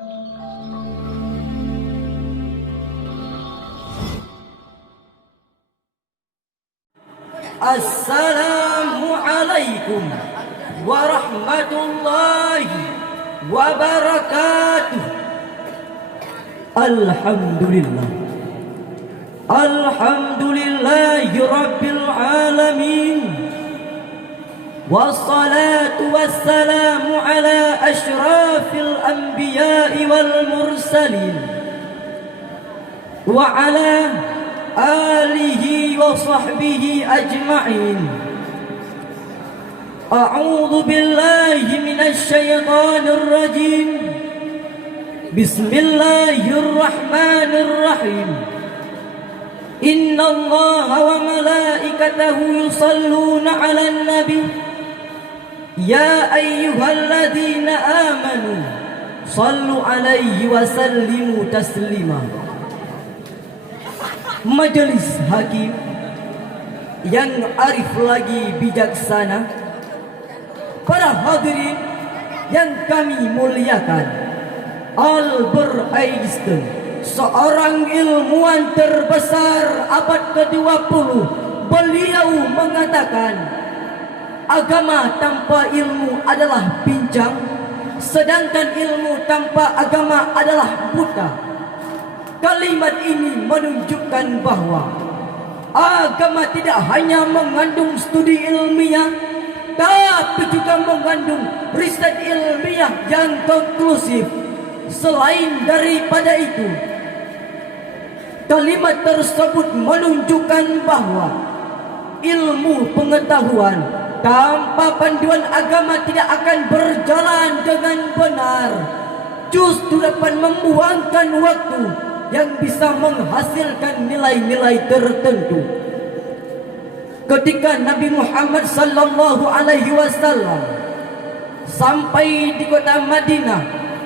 Assalamualaikum warahmatullahi wabarakatuh. Alhamdulillah, alhamdulillahi rabbil alamin, wassalatu wassalamu ala ashrafil anbiya'i wal mursalin wa ala alihi wa sahbihi ajma'in. A'udzu billahi minasy syaithanir rajim. Bismillahirrahmanirrahim. Innallaha wa malaikatahu yusalluna 'alan nabi. Ya ayyuhalladzina amanu sallu 'alaihi wa sallimu taslima. Majelis hakim yang arif lagi bijaksana, para hadirin yang kami muliakan, Albert Einstein, seorang ilmuwan terbesar abad ke-20, beliau mengatakan, agama tanpa ilmu adalah pincang, sedangkan ilmu tanpa agama adalah buta. Kalimat ini menunjukkan bahwa agama tidak hanya mengandung studi ilmiah, tapi juga mengandung riset ilmiah yang konklusif. Selain daripada itu, kalimat tersebut menunjukkan bahwa ilmu pengetahuan tanpa panduan agama tidak akan berjalan dengan benar, justru dapat membuangkan waktu yang bisa menghasilkan nilai-nilai tertentu. Ketika Nabi Muhammad sallallahu alaihi wasallam sampai di kota Madinah,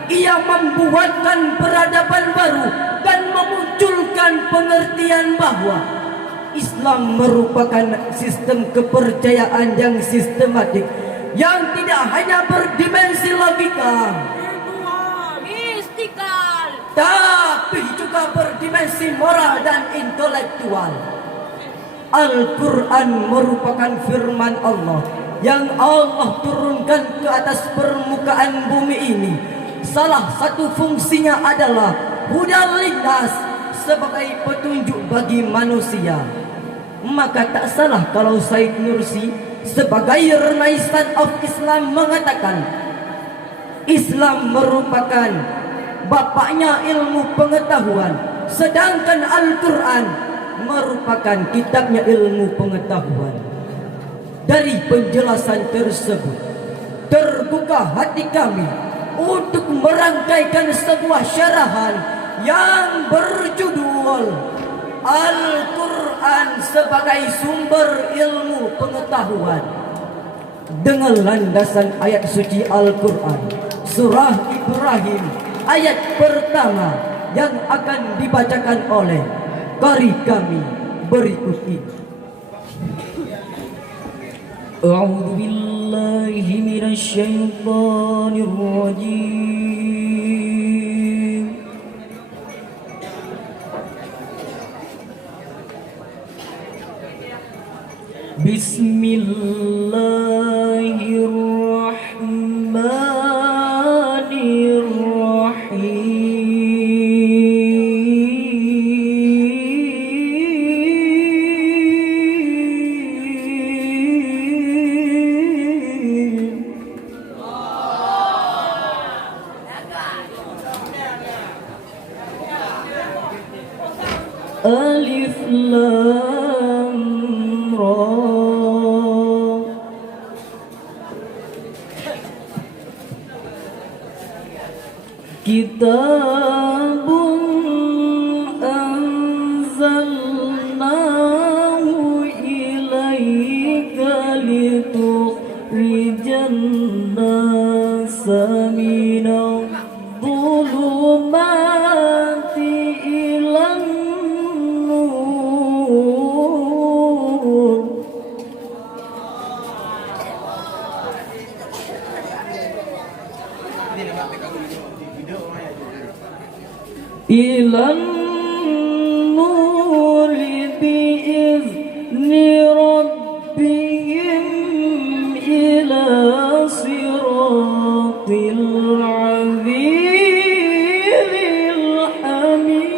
ia membuatkan peradaban baru dan memunculkan pengertian bahwa Islam merupakan sistem kepercayaan yang sistematik, yang tidak hanya berdimensi logika, mistikal, tapi juga berdimensi moral dan intelektual. Al-Quran merupakan firman Allah yang Allah turunkan ke atas permukaan bumi ini. Salah satu fungsinya adalah hudal linnas, sebagai petunjuk bagi manusia. Maka tak salah kalau Said Nursi sebagai Renaissance of Islam mengatakan, Islam merupakan bapaknya ilmu pengetahuan, sedangkan Al-Quran merupakan kitabnya ilmu pengetahuan. Dari penjelasan tersebut, terbuka hati kami untuk merangkaikan sebuah syarahan yang berjudul Al-Quran sebagai sumber ilmu pengetahuan, dengan landasan ayat suci Al-Quran surah Ibrahim ayat pertama yang akan dibacakan oleh qari kami berikut ini. A'udzu billahi minasy syaithanir rajim. Alif Lam Ra. Kitabun anzalnahu ilaika litukhrijan nasa minadh dhulumati ilan nur. ilan nuri biizni rabbihim ila siratil azizil hamid.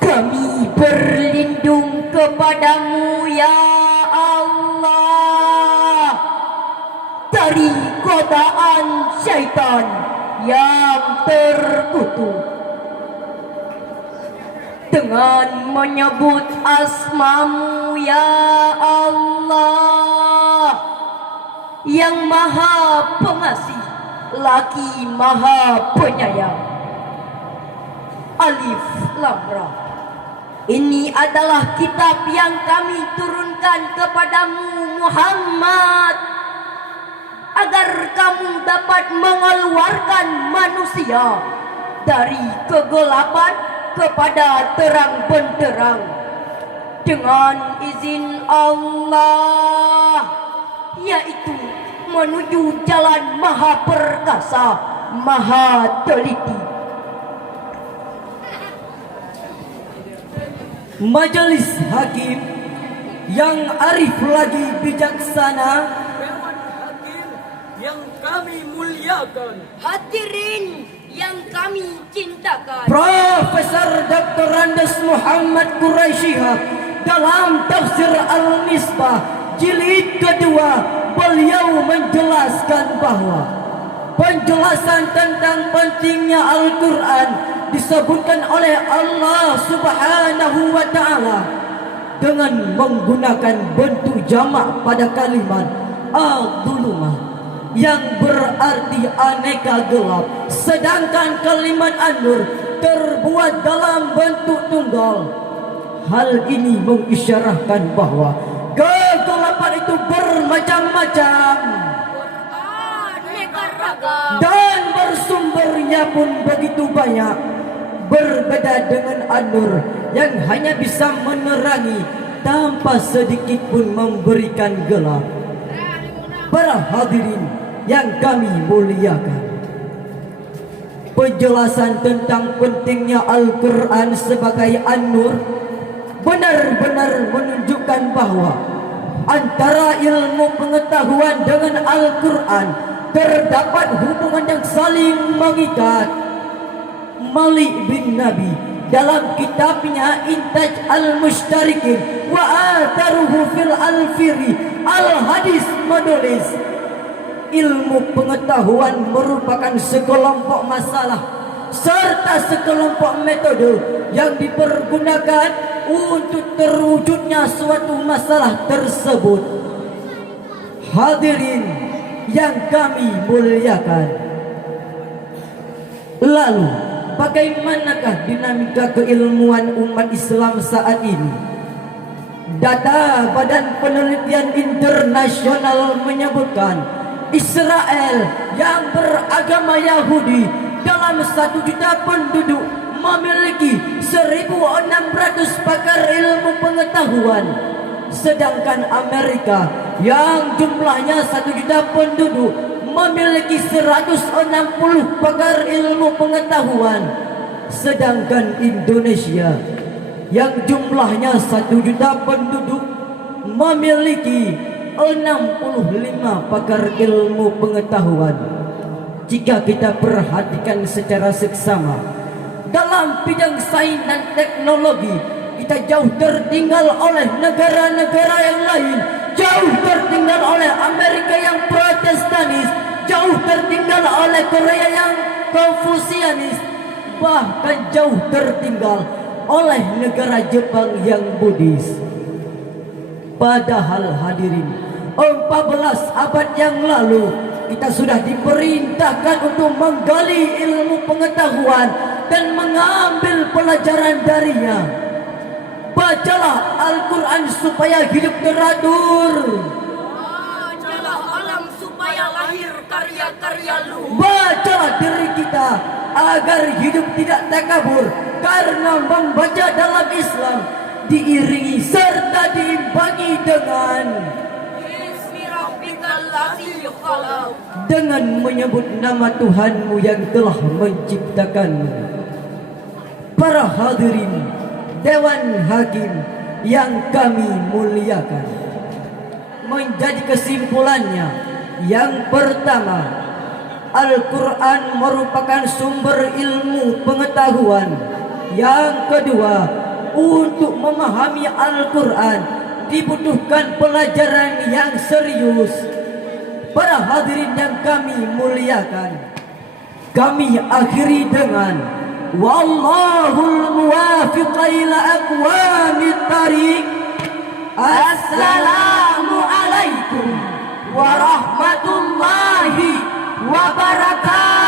Kami berlindung kepadamu ya Allah dari godaan syaitan yang terkutuk. Dengan menyebut asmamu ya Allah yang maha pengasih lagi maha penyayang. Alif Lam Ra. Ini adalah kitab yang kami turunkan kepadamu Muhammad agar kamu dapat mengeluarkan manusia dari kegelapan kepada terang benderang dengan izin Allah, yaitu menuju jalan maha perkasa, maha teliti. Majelis hakim yang arif lagi bijaksana, Dewan Hakim yang kami muliakan, Hadirin yang kami cintakan, Profesor Dr. Andes Muhammad Quraisyihab dalam tafsir Al-Misbah jilid kedua, beliau menjelaskan bahwa penjelasan tentang pentingnya Al-Quran disebutkan oleh Allah Subhanahu wa ta'ala dengan menggunakan bentuk jamak pada kalimat al-dhulumah yang berarti aneka gelap, sedangkan kalimat an-nur terbuat dalam bentuk tunggal. Hal ini mengisyarahkan bahwa kegelapan itu bermacam-macam aneka ragam, dan bersumbernya pun begitu banyak. Berbeda dengan an-nur yang hanya bisa menerangi tanpa sedikit pun memberikan gelap. Para hadirin yang kami muliakan, penjelasan tentang pentingnya Al-Quran sebagai an-nur benar-benar menunjukkan bahwa antara ilmu pengetahuan dengan Al-Quran terdapat hubungan yang saling mengikat. Malik bin Nabi dalam kitabnya Intaj Al-Mushtarikin wa Atharuhu fil Al-Firi Al-Hadis menulis, ilmu pengetahuan merupakan sekelompok masalah serta sekelompok metode yang dipergunakan untuk terwujudnya suatu masalah tersebut. Hadirin yang kami muliakan, lalu bagaimanakah dinamika keilmuan umat Islam saat ini? Data Badan Penelitian Internasional menyebutkan Israel yang beragama Yahudi dalam 1 juta penduduk memiliki 1.600 pakar ilmu pengetahuan, sedangkan Amerika yang jumlahnya 1 juta penduduk memiliki 160 pakar ilmu pengetahuan, sedangkan Indonesia yang jumlahnya 1 juta penduduk memiliki 65 pakar ilmu pengetahuan. Jika kita perhatikan secara seksama dalam bidang sains dan teknologi, kita jauh tertinggal oleh negara-negara yang lain, jauh tertinggal oleh Amerika yang protestanis, jauh tertinggal oleh Korea yang konfusianis, bahkan jauh tertinggal oleh negara Jepang yang Buddhis. Padahal hadirin, 14 abad yang lalu kita sudah diperintahkan untuk menggali ilmu pengetahuan dan mengambil pelajaran darinya. Bacalah Al-Quran supaya hidup teratur. bacalah alam supaya lahir karya-karya luhur. Bacalah diri kita agar hidup tidak takabur, karena membaca dalam Islam diiringi serta diimbangi dengan Bismi rabbikal qalam. dengan menyebut nama Tuhanmu yang telah menciptakanmu. Para hadirin Dewan Hakim yang kami muliakan, menjadi kesimpulannya, yang pertama, Al-Quran merupakan sumber ilmu pengetahuan. Yang kedua, untuk memahami Al-Quran dibutuhkan pelajaran yang serius. Para hadirin yang kami muliakan, kami akhiri dengan wallahul muwafiq ila aqwamit thariq. Assalamualaikum warahmatullahi wabarakatuh.